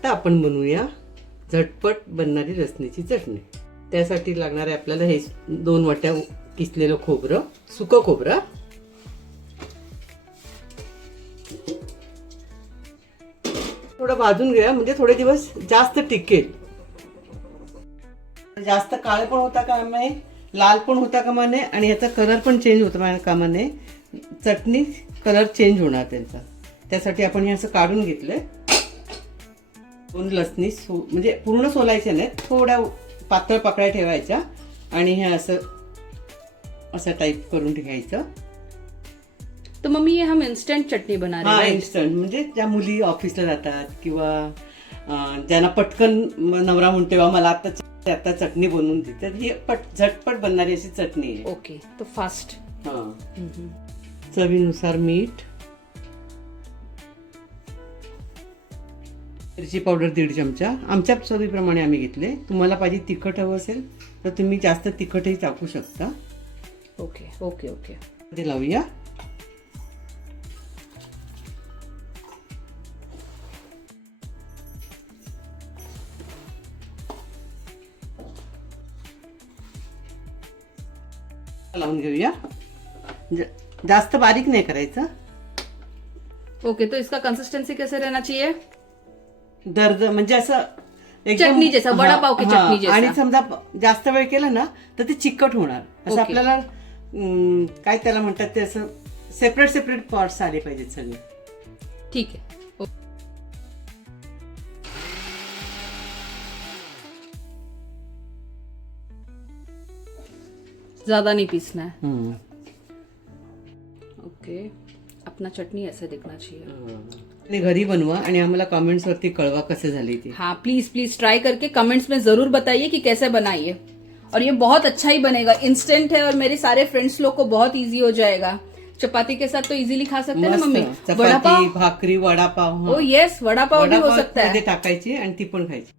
आत्ता आपण बनवूया झटपट बनणारी रसण्याची चटणी. त्यासाठी लागणार आहे आपल्याला हे दोन वाट्या किसलेलं खोबरं सुकं खोबरं. थोडं भाजून घ्या म्हणजे थोडे दिवस जास्त टिकेल. जास्त काळे पण होता का नये लाल पण होता कामा नये आणि याचा कलर पण चेंज होता कामा नये चटणी कलर चेंज होणार त्यांचा. त्यासाठी आपण हे असं काढून घेतलंय. दोन लसणी सो म्हणजे पूर्ण सोलायच्या नाहीत थोड्या पातळ पाकळ्या ठेवायच्या आणि हे असं असं टाईप करून घ्यायचं. तो मम्मी ये हम इंस्टेंट चटनी बना रहे हा हैं इन्स्टंट म्हणजे ज्या मुली ऑफिसला जातात किंवा अं, ज्यांना पटकन म- नवरा म्हणतो "वा मला आता च- आता चटणी बनवून दे. तर ही पट झटपट बनणारी अशी चटणी आहे. ओके तो फास्ट हा. चवीनुसार मीठ मिरची पावडर दीड चमचा. आमच्या चवीप्रमाणे आम्ही घेतले. तुम्हाला पाहिजे तिखट हवं असेल तर तुम्ही जास्त तिखटही टाकू शकता. Okay okay okay. ते लावूया. लावून घेऊया. जास्त बारीक नाही करायचं. ओके तो इसका कंसिस्टेंसी कैसे रहना चाहिए? दर्द म्हणजे असं चटणी जैसा, वडा पाव की हा, चटणी. जैसा. आणि समजा जास्त वेळ केलं ना तर ते चिकट होणार असं ओके. आपल्याला अं, काय त्याला म्हणतात ते असं सेपरेट सेपरेट पॉट्स आले पाहिजेत सगळे ठीक है ओ- ज्यादा नहीं पीसना है. ओके अपना चटनी ऐसे दिखना चाहिए। घरी बनवा आणि आम्हाला कॉमेंट्स वरती कळवा कसे झाले ते. हाँ प्लीज प्लीज ट्राई करके कमेंट्स में जरूर बताइए कि कैसे बनाइए। और ये बहुत अच्छा ही बनेगा। इंस्टेंट है और मेरे सारे फ्रेंड्स लोग को बहुत इजी हो जाएगा। चपाती के साथ तो इजीली खा सकते हैं ना मम्मी? चपाती पाव? भाकरी वडापाव ओ यस वड़ा पाव भी हो वडापाव सकता है। टाकायची आणि ती पण खायची.